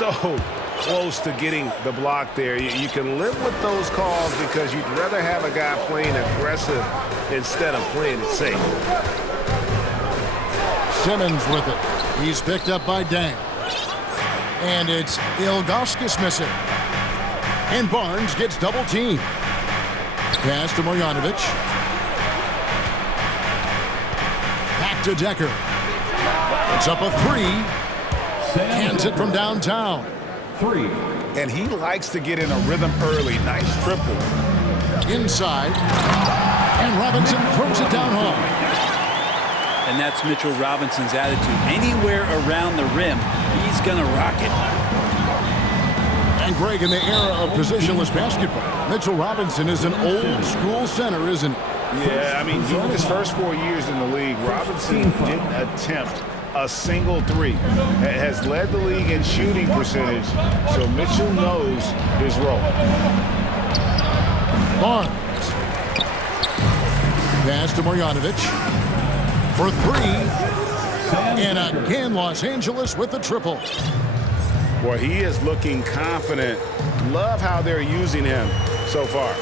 so close to getting the block there. You can live with those calls because you'd rather have a guy playing aggressive instead of playing it safe. Simmons with it. He's picked up by Dang. And it's Ilgauskas missing. And Barnes gets double teamed. Pass to Marjanovic. Back to Decker. It's up a three. Hands it from downtown. And he likes to get in a rhythm early. Nice triple. Inside. And Robinson throws it down home. And that's Mitchell Robinson's attitude. Anywhere around the rim, he's going to rock it. And Greg, in the era of positionless basketball, Mitchell Robinson is an old school center, isn't he? Yeah, I mean, in his first 4 years in the league, Robinson didn't attempt a single three. Has led the league in shooting percentage, so Mitchell knows his role. Barnes. Pass to Marjanovic. For three. And again, Los Angeles with the triple. Boy, he is looking confident. Love how they're using him so far.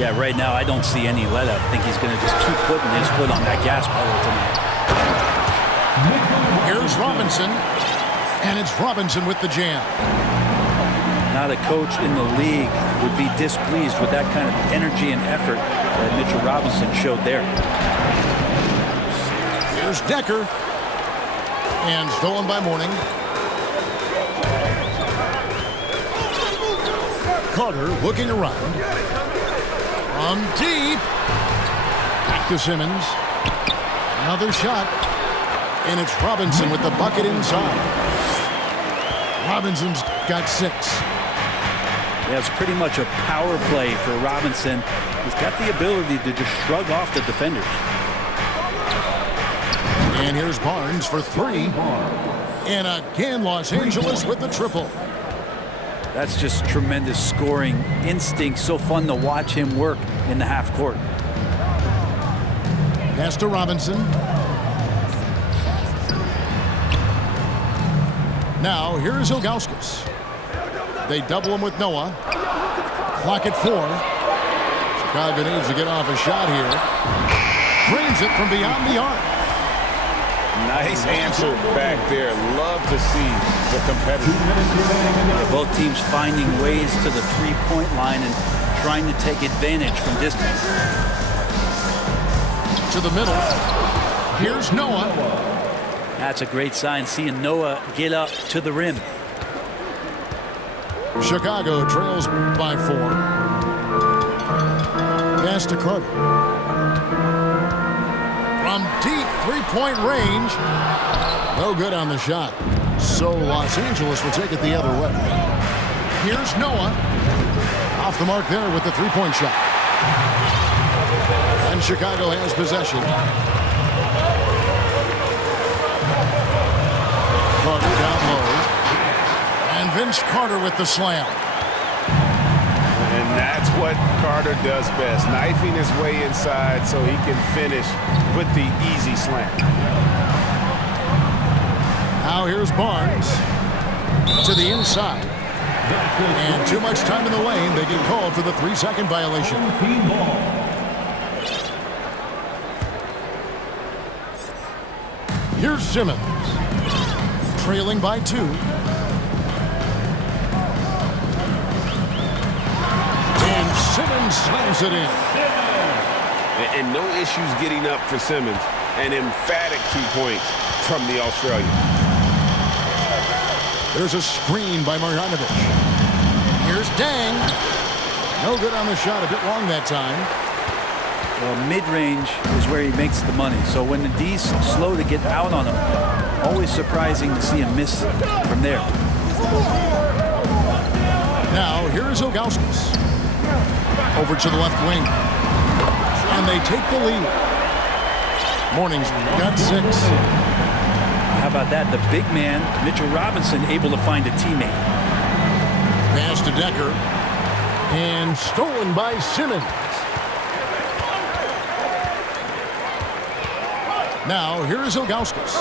Yeah, right now I don't see any let up. I think he's going to just keep putting his foot on that gas pedal tonight. Here's Robinson. And it's Robinson with the jam. Not a coach in the league would be displeased with that kind of energy and effort that Mitchell Robinson showed there. Here's Decker. And stolen by Mourning. Carter looking around. From deep. Back to Simmons. Another shot. And it's Robinson with the bucket inside. Robinson's got 6. Yeah, it's pretty much a power play for Robinson. He's got the ability to just shrug off the defenders. And here's Barnes for 3. And again, Los Angeles with the triple. That's just tremendous scoring instinct. So fun to watch him work in the half court. Pass to Robinson. Now, here's Ilgauskas. They double him with Noah. Clock at 4. Chicago needs to get off a shot here. Drains it from beyond the arc. Nice answer back there. Love to see the competitive. Yeah, both teams finding ways to the three-point line and trying to take advantage from distance. To the middle. Here's Noah. That's a great sign, seeing Noah get up to the rim. Chicago trails by 4. Pass to Carter. From deep three-point range. No good on the shot. So Los Angeles will take it the other way. Here's Noah. Off the mark there with the three-point shot. And Chicago has possession. Carter down low. And Vince Carter with the slam. And that's what Carter does best, knifing his way inside so he can finish with the easy slam. Now here's Barnes to the inside. And too much time in the lane. They get called for the 3-second violation. Here's Simmons. Trailing by 2. And Simmons slams it in. And no issues getting up for Simmons. An emphatic 2 points from the Australian. There's a screen by Marjanovic. Here's Dang. No good on the shot. A bit long that time. Well, mid-range is where he makes the money. So when the D's slow to get out on him, always surprising to see him miss from there. Now, here's Ilgauskas. Over to the left wing. And they take the lead. Mourning's got 6. How about that? The big man, Mitchell Robinson, able to find a teammate. Pass to Decker. And stolen by Simmons. Now, here's Ilgauskas.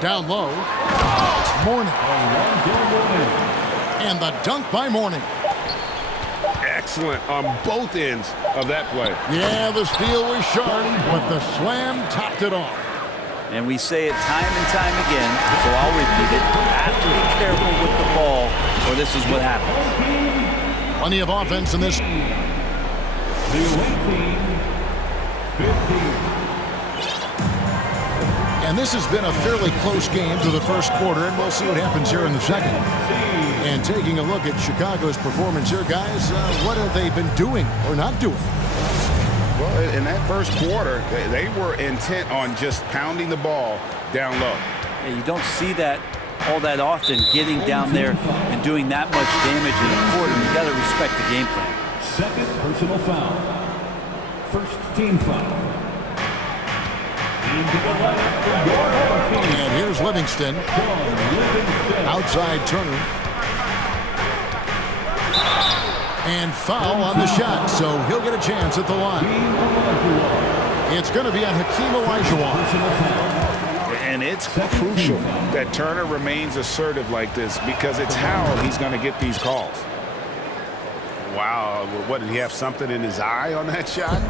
Down low. Mourning. And the dunk by Mourning. Excellent on both ends of that play. Yeah, the steal was sharp, but the slam topped it off. And we say it time and time again, so I'll repeat it. You have to be careful with the ball, or this is what happens. Plenty of offense in this. The away team, 15. And this has been a fairly close game to the first quarter, and we'll see what happens here in the second. And taking a look at Chicago's performance here, guys, what have they been doing or not doing? Well, in that first quarter, they were intent on just pounding the ball down low. Yeah, you don't see that all that often, getting down there and doing that much damage in a quarter. You got to respect the game plan. Second personal foul. First team foul. And here's Livingston. Outside Turner. And foul on the shot, so he'll get a chance at the line. It's going to be on Hakeem Olajuwon. And it's crucial that Turner remains assertive like this because it's how he's going to get these calls. Wow, what, did he have something in his eye on that shot?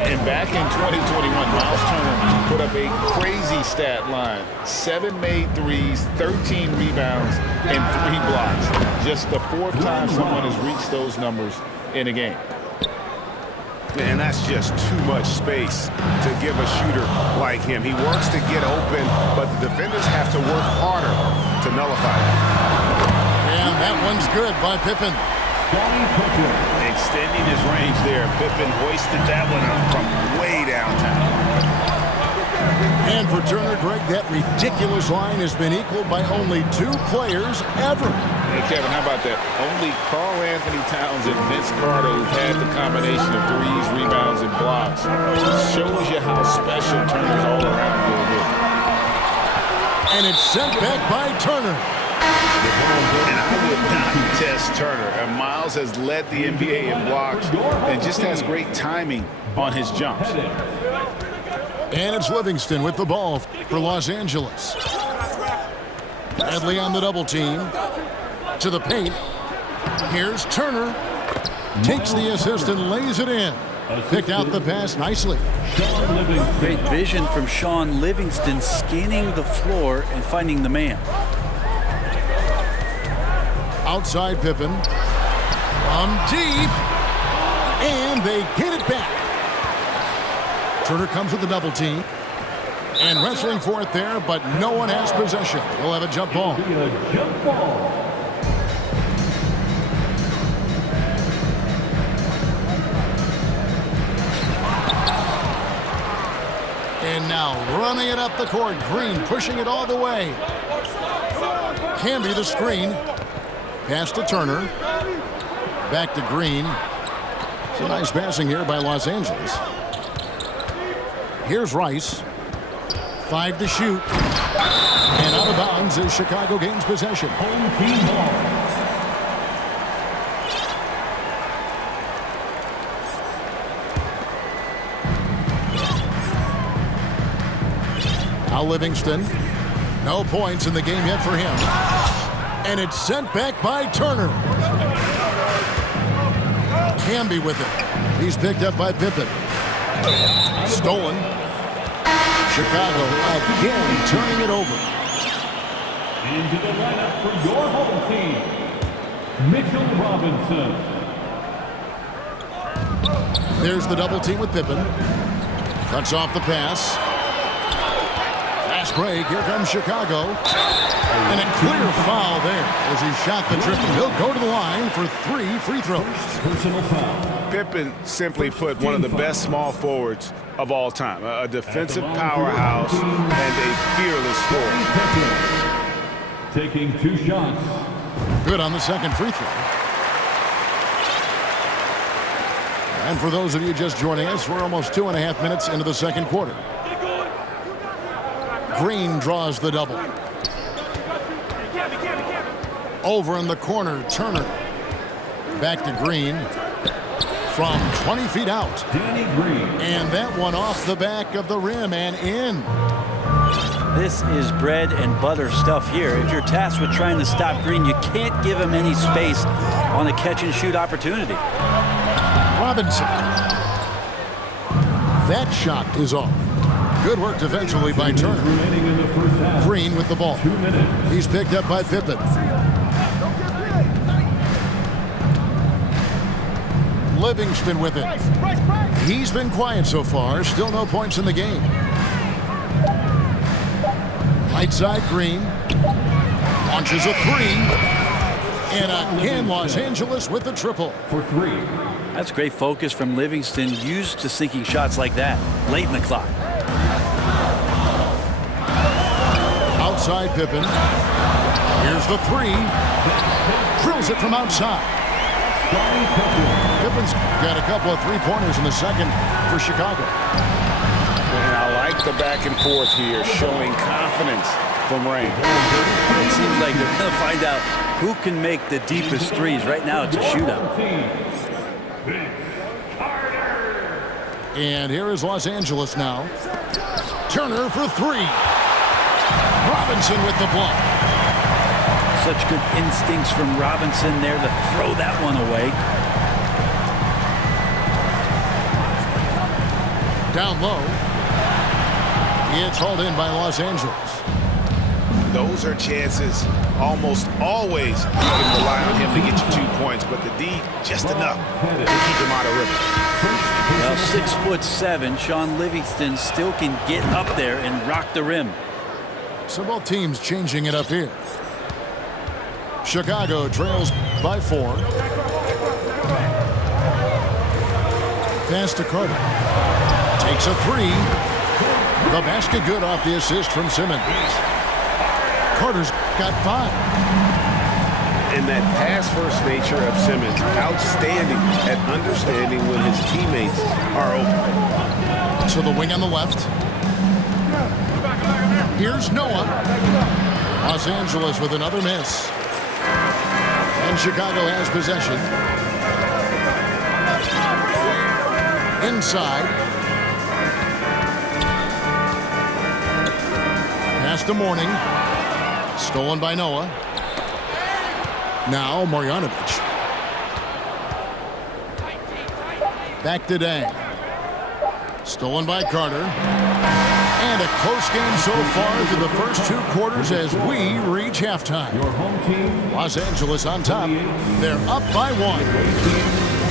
And back in 2021, Miles Turner put up a crazy stat line. 7 made threes, 13 rebounds, and 3 blocks. Just the 4th time someone has reached those numbers in a game. And that's just too much space to give a shooter like him. He works to get open, but the defenders have to work harder to nullify it. And that one's good by Pippen. Extending his range there. Pippen hoisted that one up from way downtown. And for Turner, Greg, that ridiculous line has been equaled by only 2 players ever. Hey, Kevin, how about that? Only Karl Anthony Towns and Vince Carter who've had the combination of threes, rebounds, and blocks. Shows you how special Turner's all around will be. And it's sent back by Turner. And I would not test Turner. And Miles has led the NBA in blocks and just has great timing on his jumps. And it's Livingston with the ball for Los Angeles. Bradley on the double team. To the paint. Here's Turner. Takes the assist and lays it in. Picked out the pass nicely. Great vision from Sean Livingston, scanning the floor and finding the man. Outside Pippen. From deep. And they get it back. Turner comes with the double team. And wrestling for it there, but no one has possession. We'll have a jump ball. And now running it up the court. Green pushing it all the way. Can be the screen. Pass to Turner. Back to Green. It's a nice passing here by Los Angeles. Here's Rice. 5 to shoot. And out of bounds as Chicago gains possession. Home team ball. Now Livingston. No points in the game yet for him. And it's sent back by Turner. Camby with it. He's picked up by Pippen. Stolen. Chicago again turning it over. Into the lineup for your home team, Mitchell Robinson. There's the double team with Pippen. Cuts off the pass. Fast break. Here comes Chicago. And a clear foul there as he shot the triple. He'll go to the line for 3 free throws. Personal foul. Pippen, simply put, one of the best small forwards of all time. A defensive powerhouse and a fearless scorer. Taking 2 shots. Good on the second free throw. And for those of you just joining us, we're almost 2.5 minutes into the second quarter. Green draws the double. Over in the corner, Turner. Back to Green. from 20 feet out. Danny Green. And that one off the back of the rim and in. This is bread and butter stuff here. If you're tasked with trying to stop Green, you can't give him any space on a catch-and-shoot opportunity. Robinson. That shot is off. Good work defensively by Turner. Remaining in the first half. Green with the ball. 2 minutes. He's picked up by Pippen. Livingston with it. He's been quiet so far. Still no points in the game. Right side, Green. Launches a three. And again, Los Angeles with the triple. For 3. That's great focus from Livingston, used to sinking shots like that late in the clock. Outside Pippen. Here's the three. Drills it from outside. Pippen's got a couple of three-pointers in the second for Chicago. And I like the back and forth here, showing confidence from Rain. It seems like they're going to find out who can make the deepest threes. Right now, it's a shootout. And here is Los Angeles now. Turner for three. Robinson with the block. Such good instincts from Robinson there to throw that one away. Down low. It's hauled in by Los Angeles. Those are chances almost always you can rely on him to get you 2 points, but the D just enough to keep him out of rhythm. Well, 6'7", Sean Livingston still can get up there and rock the rim. So both teams changing it up here. Chicago trails by 4. Pass to Carter. Takes a three. The basket good off the assist from Simmons. Carter's got 5. And that pass-first nature of Simmons, outstanding at understanding when his teammates are open. To the wing on the left. Here's Noah. Los Angeles with another miss. And Chicago has possession. Inside. Pass to Mourning. Stolen by Noah. Now Marjanovic. Back to Dang. Stolen by Carter. And a close game so far through the first 2 quarters as we reach halftime. Your home team. Los Angeles on top. They're up by 1.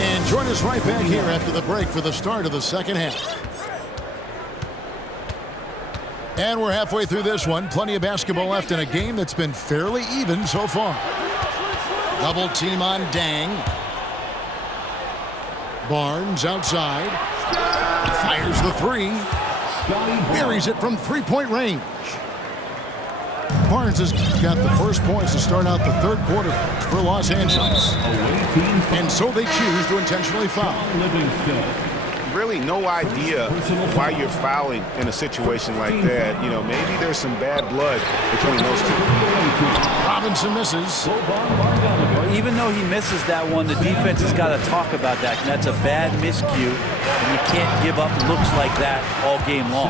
And join us right back here after the break for the start of the second half. And we're halfway through this one. Plenty of basketball left in a game that's been fairly even so far. Double team on Dang. Barnes outside. Fires the three. Buries it from three-point range. Barnes has got the first points to start out the third quarter for Los Angeles. And so they choose to intentionally foul. Really no idea why you're fouling in a situation like that. You know, maybe there's some bad blood between those two. Robinson misses. Well, even though he misses that one, the defense has got to talk about that. And that's a bad miscue. And you can't give up looks like that all game long.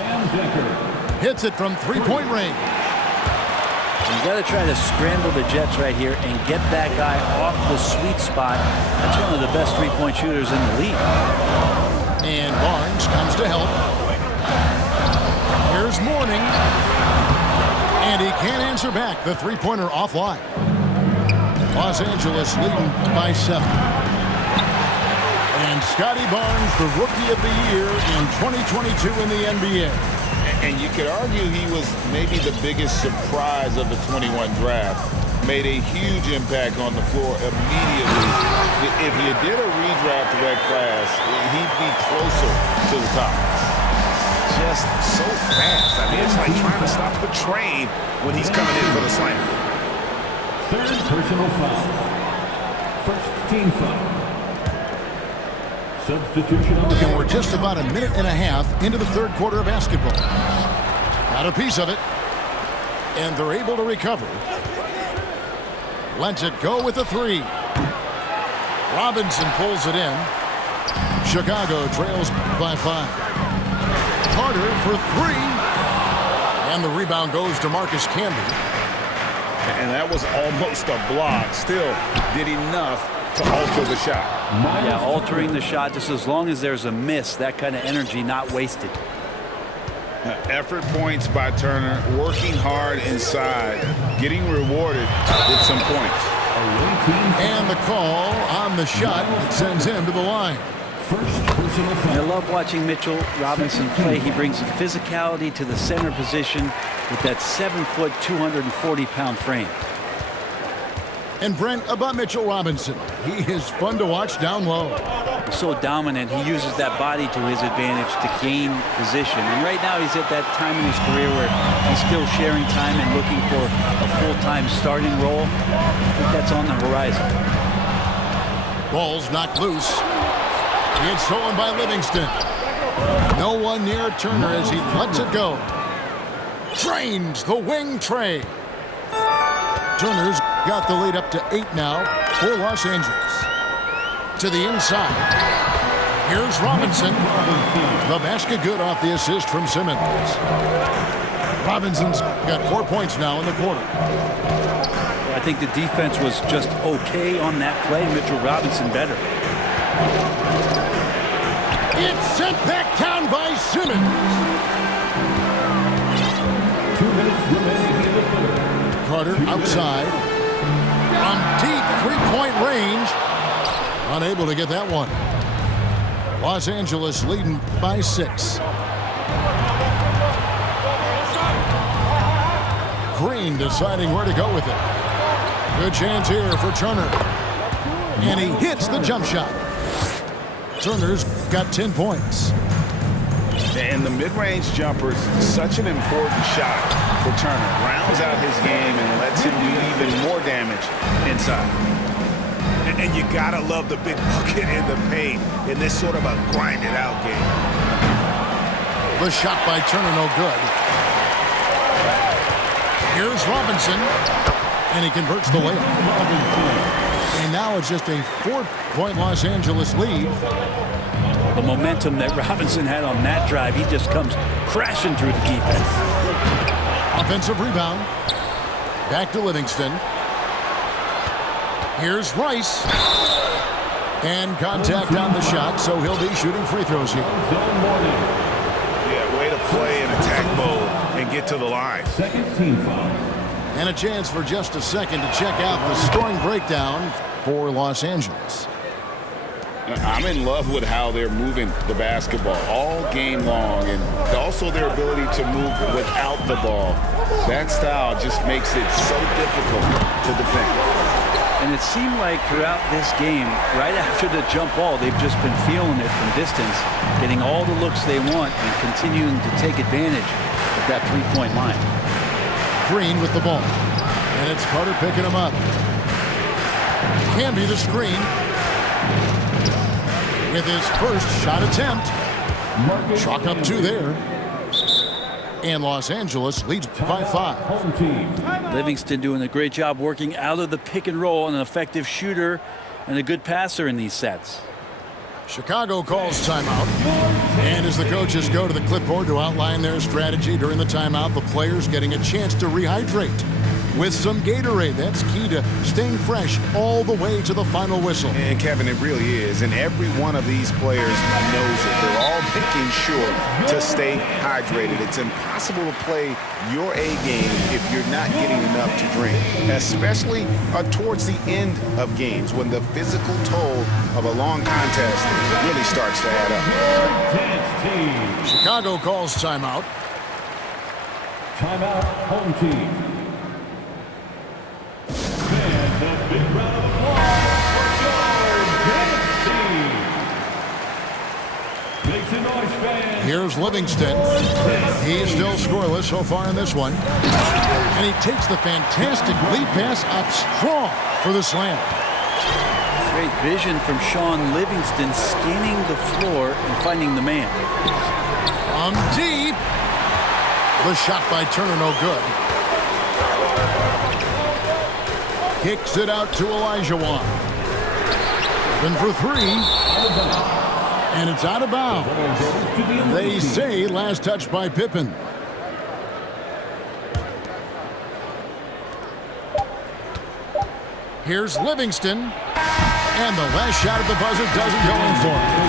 Hits it from three-point range. You got to try to scramble the Jets right here and get that guy off the sweet spot. That's one of the best three-point shooters in the league. And Barnes comes to help. Here's Mourning. And he can't answer back. The three-pointer offline. Los Angeles leading by 7. And Scotty Barnes, the Rookie of the Year in 2022 in the NBA. And you could argue he was maybe the biggest surprise of the 21 draft. Made a huge impact on the floor immediately. If you did a redraft of that class, he'd be closer to the top. Just so fast. I mean, it's like trying to stop the train when he's coming in for the slam. Third personal foul. First team foul. Substitution on the And we're just about a minute and a half into the third quarter of basketball. Got a piece of it. And they're able to recover. Lets it go with a three. Robinson pulls it in. Chicago trails by 5. Carter for 3. And the rebound goes to Marcus Camby. And that was almost a block. Still did enough to alter the shot. Yeah, altering the shot just as long as there's a miss. That kind of energy not wasted. Effort points by Turner, working hard inside, getting rewarded with some points. And the call on the shot sends him to the line. First personal foul. I love watching Mitchell Robinson play. He brings physicality to the center position with that 7-foot, 240-pound frame. And Brent, about Mitchell Robinson, he is fun to watch down low. He's so dominant. He uses that body to his advantage to gain position. And right now he's at that time in his career where he's still sharing time and looking for a full-time starting role. I think that's on the horizon. Ball's knocked loose. It's stolen by Livingston. No one near Turner as he lets it go. Drains the wing tray. Turner's got the lead up to 8 now for Los Angeles. To the inside. Here's Robinson. The basket good off the assist from Simmons. Robinson's got 4 points now in the quarter. I think the defense was just okay on that play. Mitchell Robinson better. It's sent back down by Simmons. 2 minutes remaining in the third. Carter outside. From deep three-point range. Unable to get that one. Los Angeles leading by 6. Green deciding where to go with it. Good chance here for Turner. And he hits the jump shot. Turner's got 10 points. And the mid-range jumper is such an important shot for Turner. Rounds out his game and lets him do even more damage inside. And you gotta love the big bucket in the paint in this sort of a grind-it-out game. The shot by Turner no good. Here's Robinson. And he converts the layup. And now it's just a 4-point Los Angeles lead. The momentum that Robinson had on that drive, he just comes crashing through the defense. Offensive rebound. Back to Livingston. Here's Rice. And contact on the shot, so he'll be shooting free throws here. Yeah, way to play in attack mode and get to the line. Second team foul. And a chance for just a second to check out the scoring breakdown for Los Angeles. I'm in love with how they're moving the basketball all game long, and also their ability to move without the ball. That style just makes it so difficult to defend. And it seemed like throughout this game, right after the jump ball, they've just been feeling it from distance, getting all the looks they want and continuing to take advantage of that three-point line. Green with the ball. And it's Carter picking him up. Camby the screen. With his first shot attempt. Chalk up 2 there. And Los Angeles leads by 5. Home team. Livingston doing a great job working out of the pick and roll, and an effective shooter and a good passer in these sets. Chicago calls timeout. And as the coaches go to the clipboard to outline their strategy during the timeout, the players getting a chance to rehydrate with some Gatorade. That's key to staying fresh all the way to the final whistle. And Kevin, it really is. And every one of these players knows it. They're all making sure to stay hydrated. It's impossible to play your A game if you're not getting enough to drink, especially towards the end of games when the physical toll of a long contest really starts to add up. Chicago calls timeout. Timeout, home team. And a big round of applause for your dance team. Make some noise, fans. Here's Livingston. He's still scoreless so far in this one. And he takes the fantastic lead pass up strong for the slam. Great vision from Sean Livingston, scanning the floor and finding the man. From deep. The shot by Turner no good. Kicks it out to Elijah Wan. Then for 3. And it's out of bounds. They say last touch by Pippen. Here's Livingston. And the last shot at the buzzer doesn't go in for him.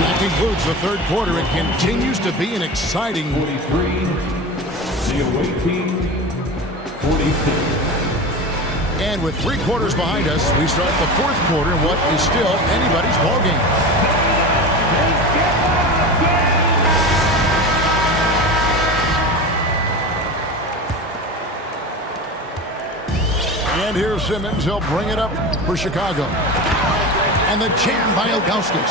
That concludes the third quarter. It continues to be an exciting 43, the away team, 46. And with 3 quarters behind us, we start the fourth quarter in what is still anybody's ballgame. And here's Simmons. He'll bring it up for Chicago. And the jam by Ilgauskas.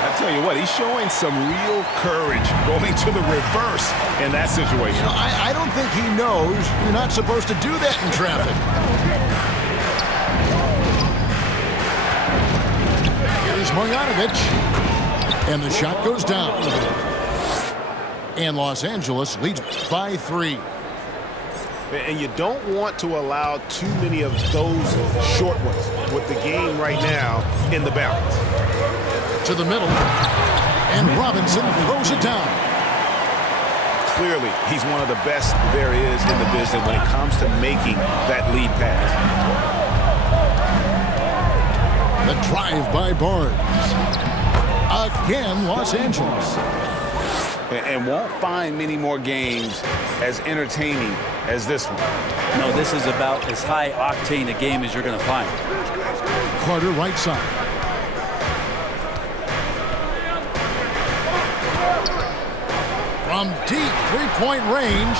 I tell you what, he's showing some real courage going to the reverse in that situation. You know, I don't think he knows you're not supposed to do that in traffic. Here's Marjanovic. And the shot goes down. And Los Angeles leads by 3. And you don't want to allow too many of those short ones with the game right now in the balance. To the middle. And Robinson throws it down. Clearly, he's one of the best there is in the business when it comes to making that lead pass. The drive by Barnes. Again, Los Angeles. And won't find many more games as entertaining as this one. No, this is about as high octane a game as you're going to find. Carter right side. From deep three-point range.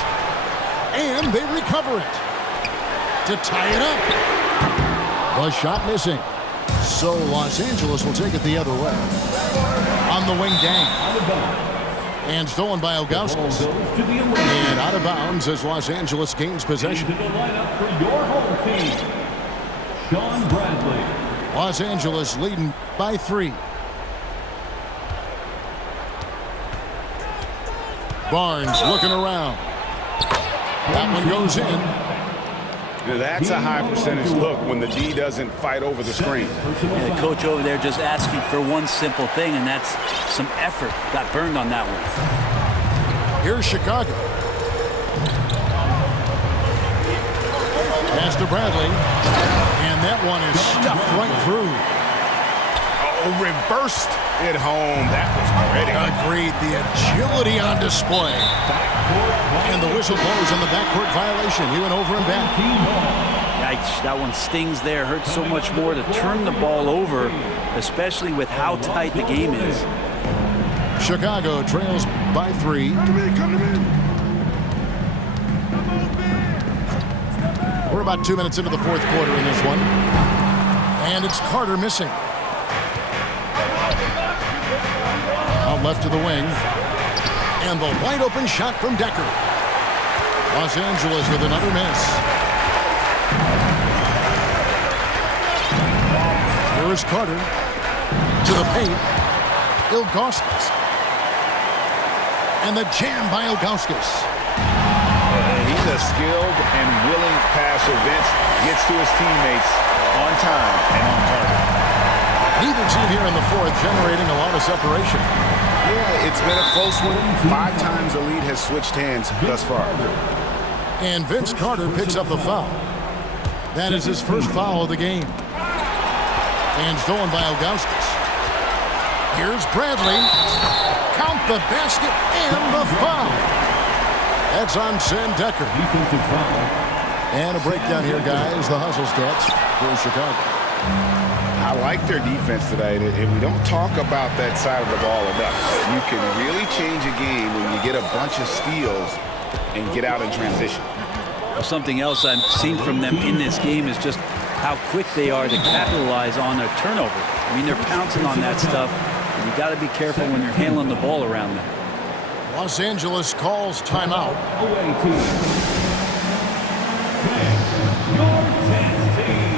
And they recover it. To tie it up. The shot missing. So Los Angeles will take it the other way. On the wing gang. And stolen by Ilgauskas. And out of bounds as Los Angeles gains possession. Into the lineup for your home team, Sean Bradley. Los Angeles leading by 3. Barnes looking around. That one goes in. That's a high percentage look when the D doesn't fight over the screen. And the coach over there just asking for one simple thing, and that's some effort. Got burned on that one. Here's Chicago. Pass to Bradley. And that one is stuffed right through. Oh, reversed it home. That was pretty. Agreed. The agility on display. And the whistle blows on the backcourt violation. He went over and back. Yikes, that one stings there. Hurts so much more to turn the ball over, especially with how tight the game is. Chicago trails by 3. We're about 2 minutes into the fourth quarter in this one. And it's Carter missing. Out left to the wing. And the wide open shot from Decker. Los Angeles with another miss. Here is Carter. To the paint. Ilgauskas. And the jam by Ilgauskas. He's a skilled and willing passer. Vince gets to his teammates on time and on target. Neither team here in the fourth generating a lot of separation. Yeah, it's been a close one. 5 times the lead has switched hands thus far. And Vince Carter picks up the foul. That is his first foul of the game. And stolen by Ilgauskas. Here's Bradley. Count the basket and the foul. That's on Sam Decker. Defensive foul. And a breakdown here, guys. The hustle stats for Chicago. I like their defense tonight, and we don't talk about that side of the ball enough. You can really change a game when you get a bunch of steals and get out in transition. Well, something else I've seen from them in this game is just how quick they are to capitalize on a turnover. I mean, they're pouncing on that stuff, and you got to be careful when you're handling the ball around them. Los Angeles calls timeout. Away team. Your 10th team.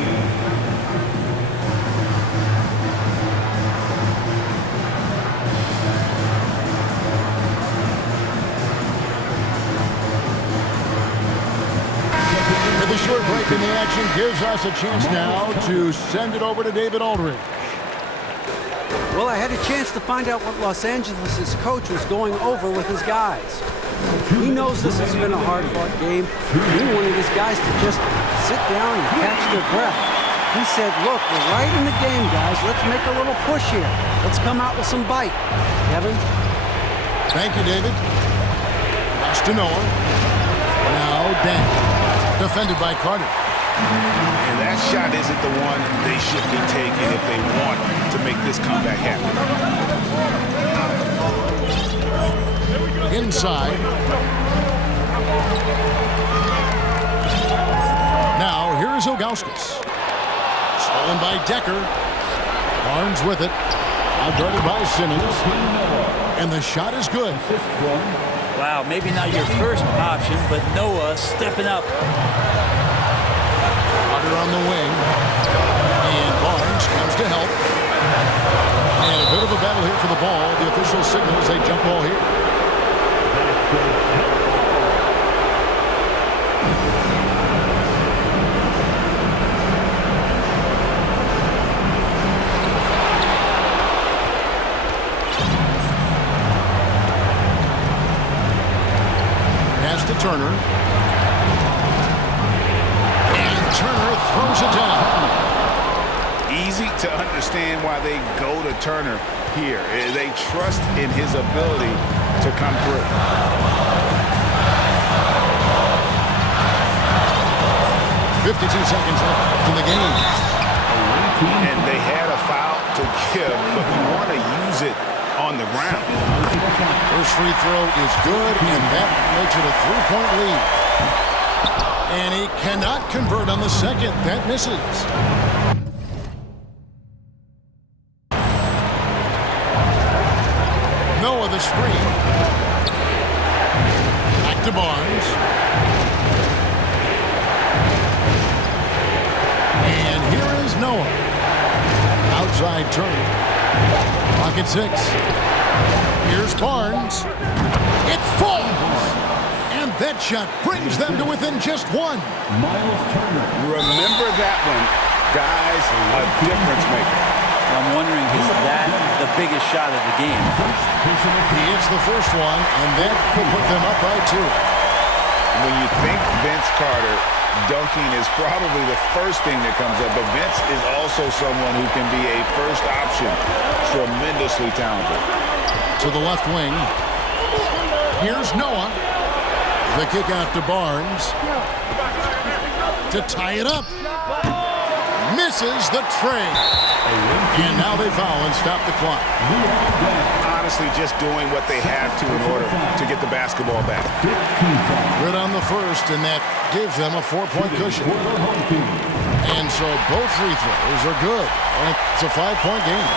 The short break in the action gives us a chance now to send it over to David Aldridge. Well, I had a chance to find out what Los Angeles' coach was going over with his guys. He knows this has been a hard-fought game. He wanted his guys to just sit down and catch their breath. He said, look, we're right in the game, guys. Let's make a little push here. Let's come out with some bite. Kevin? Thank you, David. Pass to Noah. Now Dan. Defended by Carter. And that shot isn't the one they should be taking if they want to make this comeback happen. Inside. Now, here's Ilgauskas. Stolen by Decker. Barnes with it. Outguarded by Simmons. And the shot is good. Wow, maybe not your first option, but Noah stepping up. Carter on the wing. And Barnes comes to help. And a bit of a battle here for the ball. The official signals a jump ball here. Pass to Turner. And Turner throws it down. Easy to understand why they go to Turner here. They trust in his ability to come through. 52 seconds left in the game. And they had a foul to give, but you want to use it on the ground. First free throw is good, and that makes it a 3-point lead. And he cannot convert on the second. That misses. Noah the screen. Back to Barnes. And here is Noah. Outside Turner. Pocket 6. Here's Barnes. It falls! And that shot brings them to within just one. Miles Turner. Remember that one, guys, a difference maker. I'm wondering, is that the biggest shot of the game? He hits the first one, and that will put them up by 2. When you think Vince Carter, dunking is probably the first thing that comes up, but Vince is also someone who can be a first option. Tremendously talented. To the left wing. Here's Noah. The kick out to Barnes. To tie it up. Misses the tray. And now they foul and stop the clock. Honestly, just doing what they have to in order to get the basketball back. Good on the first, and that gives them a 4-point cushion. And so both free throws are good. And it's a 5-point game.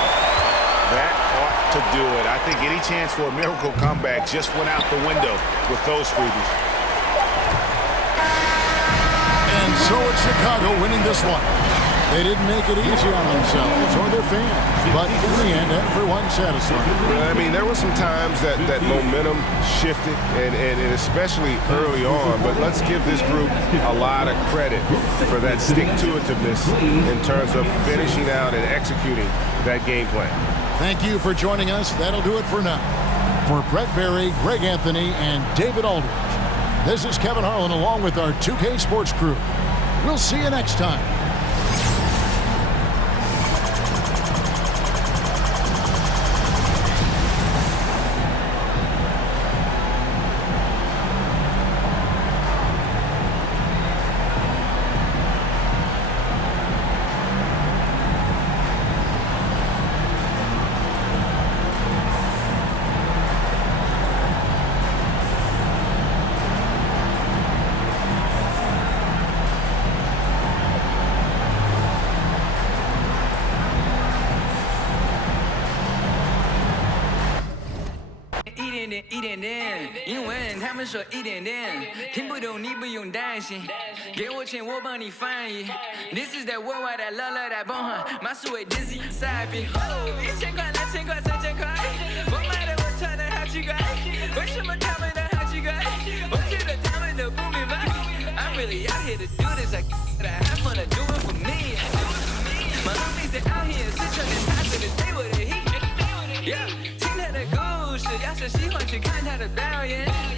That ought to do it. I think any chance for a miracle comeback just went out the window with those freebies. And so it's Chicago winning this one. They didn't make it easy on themselves or their fans, but in the end, everyone's satisfied. I mean, there were some times that momentum shifted, and especially early on, but let's give this group a lot of credit for that stick-to-itiveness in terms of finishing out and executing that game plan. Thank you for joining us. That'll do it for now. For Brett Berry, Greg Anthony, and David Aldridge, this is Kevin Harlan along with our 2K Sports crew. We'll see you next time. This is that worldwide that love that bone, my sweat dizzy side be. Oh, 1000块2000块3000块，我买的我穿的好奇怪，为什么他们的好奇怪？我觉得他们都不明白。I'm really out here to do this, I have fun to do it for me. My homies they out here, sit on the top of the table, the heat. down, yeah.